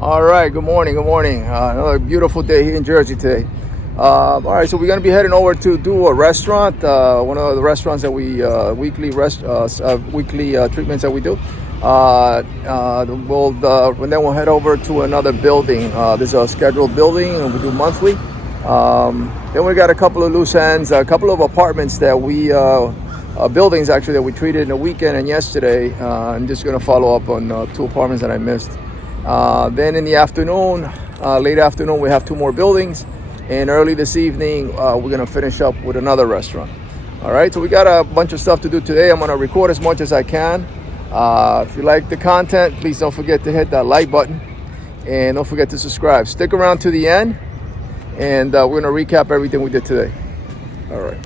All right, good morning, good morning. Another beautiful day here in Jersey today. All right, so we're going to be heading over to do a restaurant, one of the restaurants that we, weekly treatments that we do. And then we'll head over to another building. This is a scheduled building and we do monthly. Then we got a couple of loose ends, a couple of apartments that we, buildings actually that we treated in the weekend and yesterday. I'm just going to follow up on 2 apartments that I missed. Then in the afternoon, late afternoon, we have 2 more buildings. And early this evening, we're going to finish up with another restaurant. All right, so we got a bunch of stuff to do today. I'm going to record as much as I can. If you like the content, please don't forget to hit that like button. And don't forget to subscribe. Stick around to the end. And we're going to recap everything we did today. All right.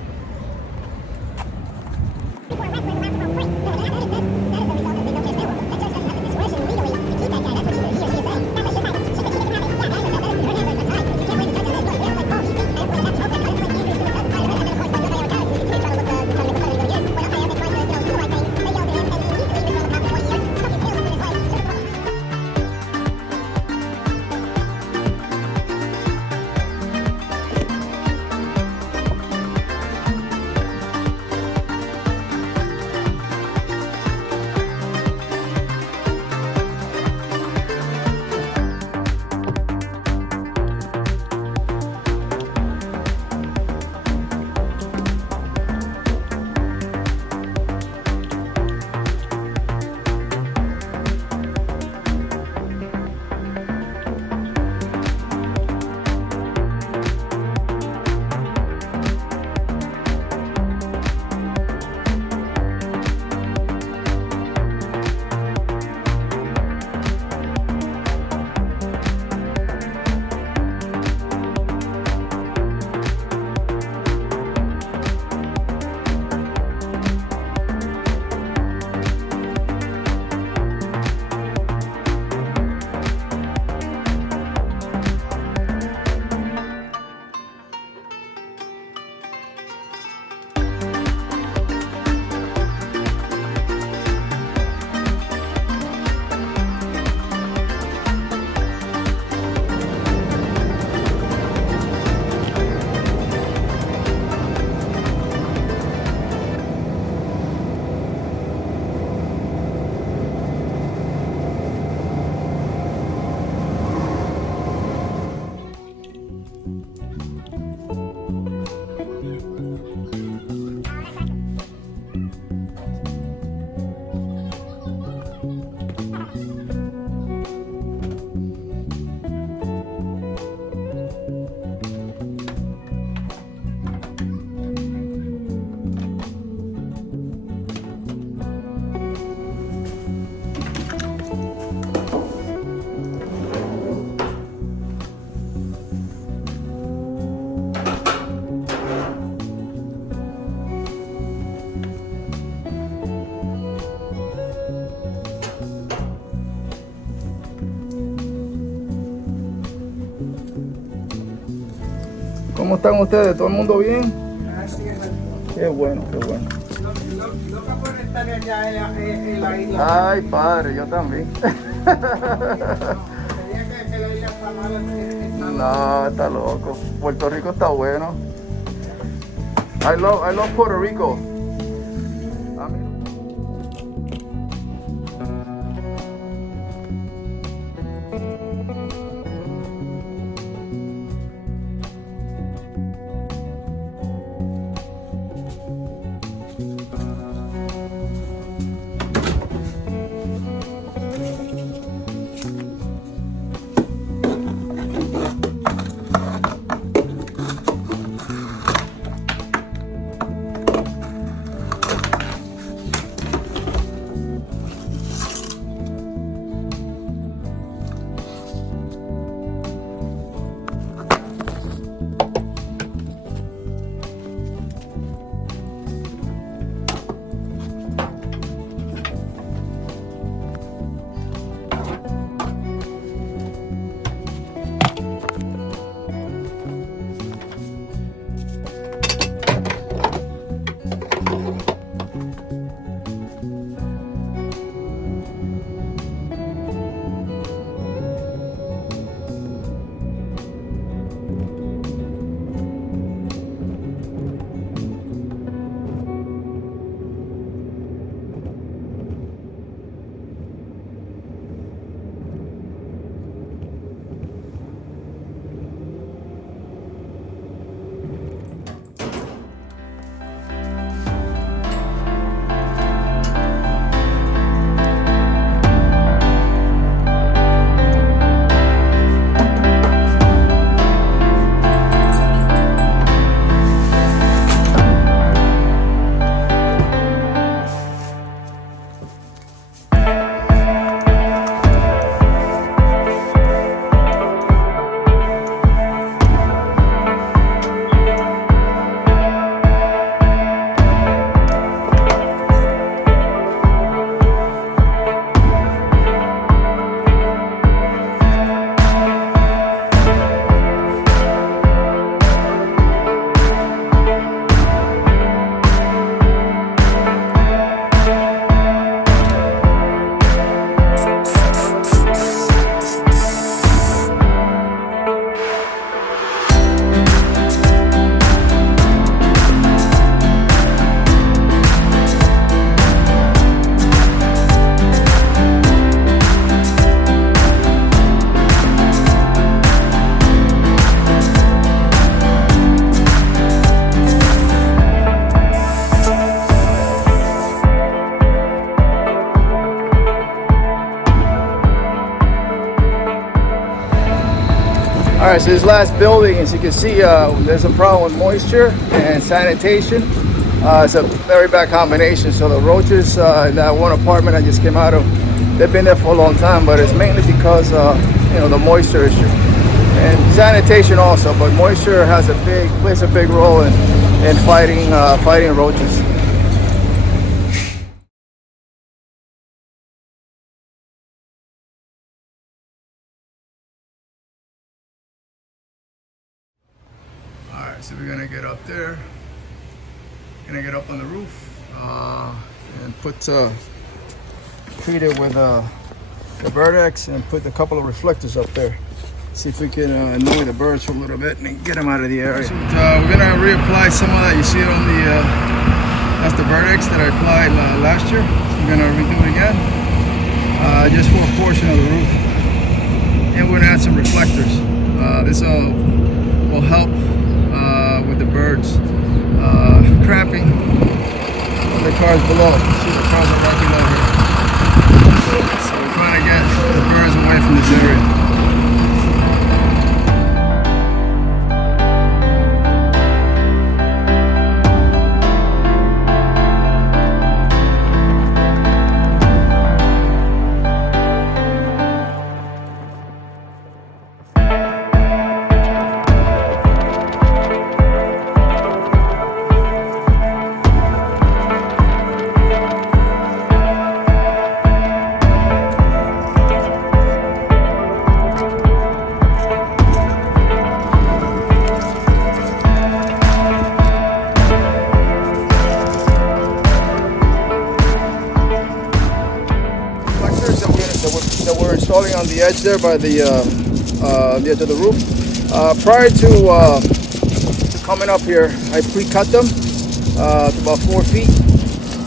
¿Cómo están ustedes? ¿Todo el mundo bien? Qué bueno, qué bueno. Loca por estar allá en la isla. Ay, padre, yo también. Tenía que la isla está mala. No, está loco. Puerto Rico está bueno. I love Puerto Rico. I mean, All right, so this last building, as you can see, there's a problem with moisture and sanitation. It's a very bad combination. So the roaches in that one apartment I just came out of, they've been there for a long time, but it's mainly because the moisture issue and sanitation also. But moisture plays a big role in fighting roaches. All right, so we're gonna get up there. Gonna get up on the roof and treat it with the Vertex and put a couple of reflectors up there. See if we can annoy the birds for a little bit and get them out of the area. So, we're gonna reapply some of that. You see it on the that's the Vertex that I applied last year. I'm gonna redo it again, just for a portion of the roof, and we're gonna add some reflectors. This will help with the birds crapping on the cars below. See, the cars are right below here. So we're trying to get the birds away from this area. That we're installing on the edge there by the edge of the roof. Prior to coming up here, I pre-cut them to about 4 feet,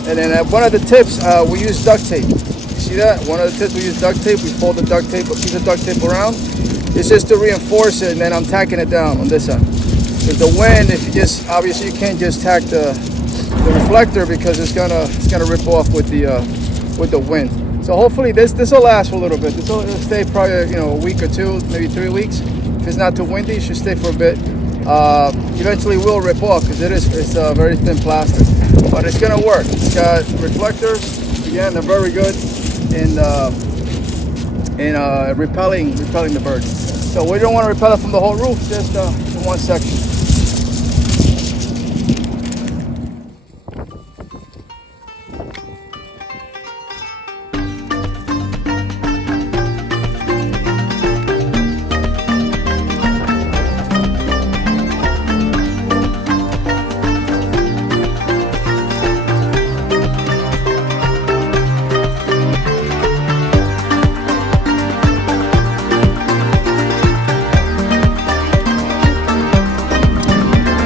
and then at one of the tips we use duct tape. You see that? One of the tips we use duct tape. We fold the duct tape, a piece of duct tape around. It's just to reinforce it, and then I'm tacking it down on this side. With the wind, if you just obviously you can't just tack the reflector because it's gonna rip off with the wind. So hopefully this will last for a little bit. This will stay probably a week or two, maybe 3 weeks. If it's not too windy, it should stay for a bit. Eventually will rip off because it's very thin plastic, but it's gonna work. It's got reflectors. Again, they're very good in repelling the birds. So we don't want to repel it from the whole roof, just one section.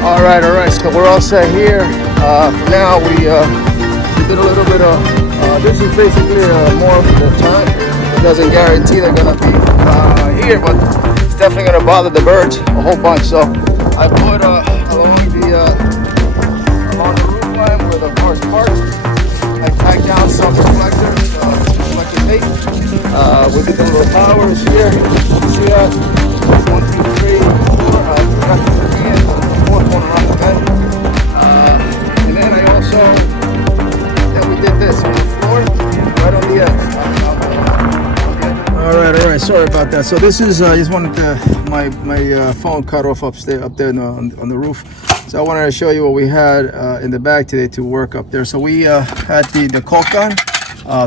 All right, so we're all set here. For now, we did a little bit of, this is basically more of the time. It doesn't guarantee they're gonna be here, but it's definitely gonna bother the birds a whole bunch. So I put along the roof line where the cars parked, I tacked down some reflectors, reflective tape. We did the little towers here. You see that? 1, 2, 3, 4. Got the 3 in, the fourth one around the bend. And then I also, we did this on the floor, right on the edge. All right. Sorry about that. So this is, I just wanted my phone cut off up there on the roof. So I wanted to show you what we had in the bag today to work up there. So we had the caulk gun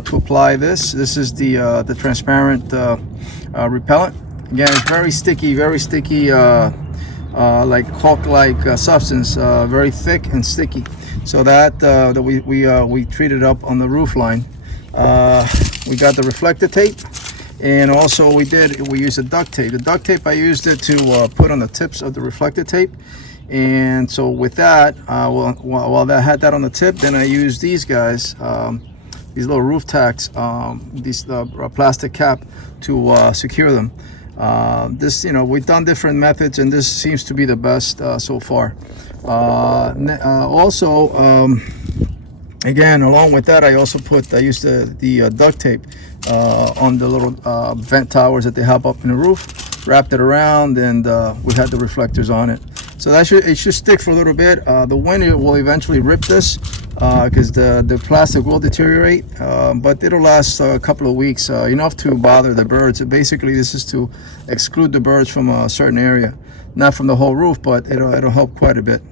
to apply this. This is the transparent repellent. Again, it's very sticky, like caulk-like substance, very thick and sticky. So that we treated up on the roof line. We got the reflector tape, and also we used the duct tape. The duct tape, I used it to put on the tips of the reflector tape. And so with that, while that had that on the tip, then I used these guys, these little roof tacks, these plastic cap to secure them. This, we've done different methods, and this seems to be the best so far. Also, again, along with that, I used the duct tape on the little vent towers that they have up in the roof. wrapped it around, and we had the reflectors on it. So that it should stick for a little bit. The wind will eventually rip this because the plastic will deteriorate, but it'll last a couple of weeks, enough to bother the birds. Basically, this is to exclude the birds from a certain area, not from the whole roof, but it'll help quite a bit.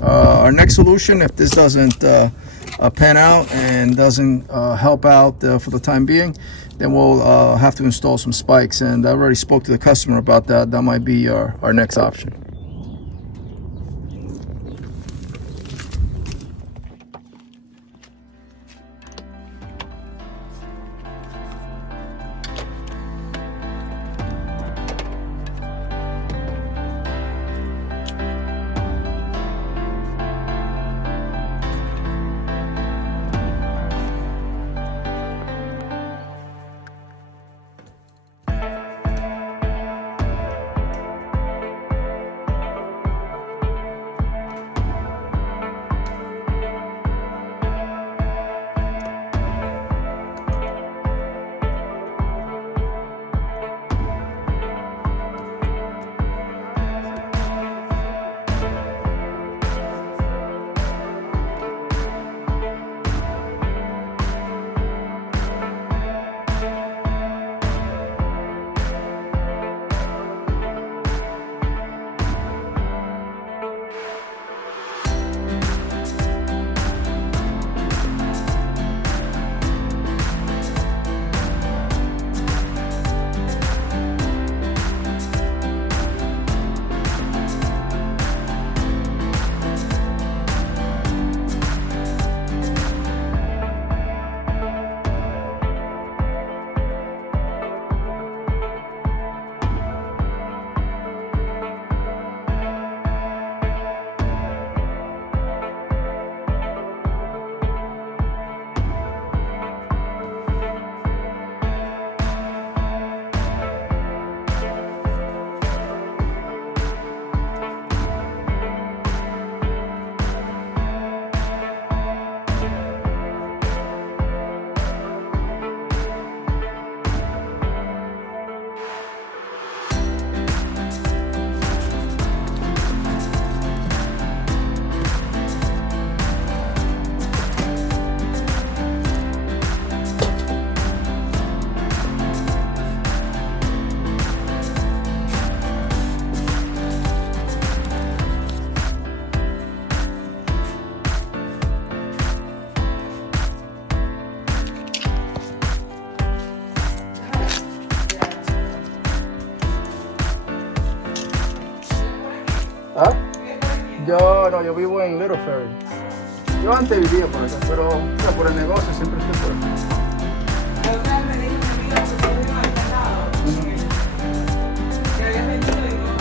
Our next solution, if this doesn't pan out and doesn't help out for the time being, then we'll have to install some spikes, and I already spoke to the customer about that. That might be our next option. ¿Ah? Yo vivo en Little Ferry. Yo antes vivía por acá, pero o sea, por el negocio siempre estoy por acá. La otra vez me dijo mi amigo que se vino al lado. Que había venido y no.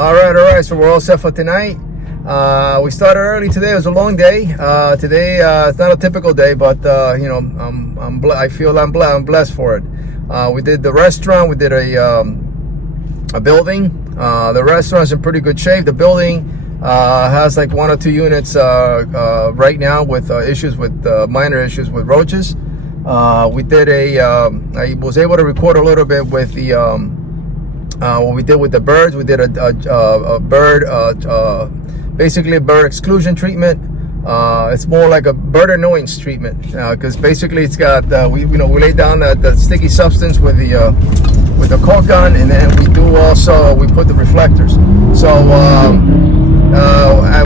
All right. So we're all set for tonight. We started early today. It was a long day. Today it's not a typical day, but you know, I feel I'm blessed for it. We did the restaurant. We did a building. The restaurant's in pretty good shape. The building has like 1 or 2 units right now with issues with minor issues with roaches. We did I was able to record a little bit with the what we did with the birds. We did a bird, basically a bird exclusion treatment. It's more like a bird annoyance treatment because basically it's got we lay down the sticky substance with the caulk gun, and then we put the reflectors. So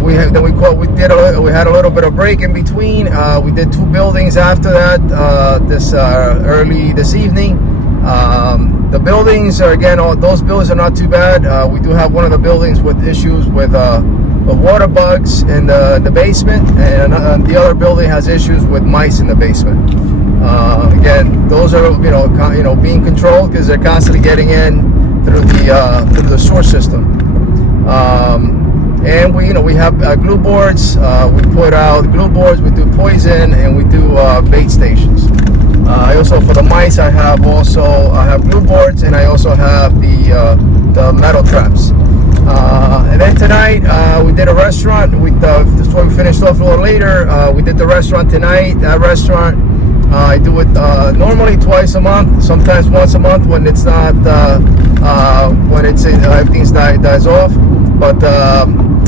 we had a little bit of break in between. We did 2 buildings after that early this evening. The buildings are, again, those buildings are not too bad. We do have one of the buildings with issues with water bugs in the basement, and the other building has issues with mice in the basement. Again, those are being controlled because they're constantly getting in through the sewer system. And we have glue boards. We put out glue boards. We do poison, and we do bait stations. I also, for the mice, I have glue boards, and I also have the metal traps. And then tonight we did a restaurant. This is why we finished off a little later. We did the restaurant tonight. That restaurant, I do it normally twice a month, sometimes once a month when it's not when everything dies off. But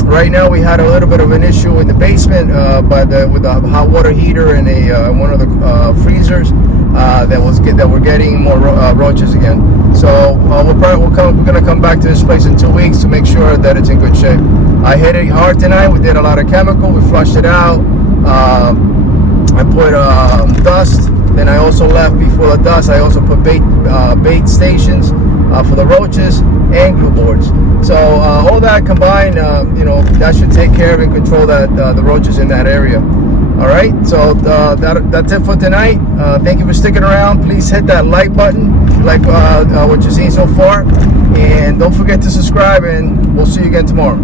right now we had a little bit of an issue in the basement with a hot water heater and one of the freezers that we're getting more roaches again. So we're going to come back to this place in 2 weeks to make sure that it's in good shape. I hit it hard tonight. We did a lot of chemical. We flushed it out. I put dust. Then I also left before the dust. I also put bait stations for the roaches and glue boards. So all that combined, that should take care of and control the roaches in that area. All right, so that's it for tonight. Thank you for sticking around. Please hit that like button if you like what you're seeing so far, and don't forget to subscribe. And we'll see you again tomorrow.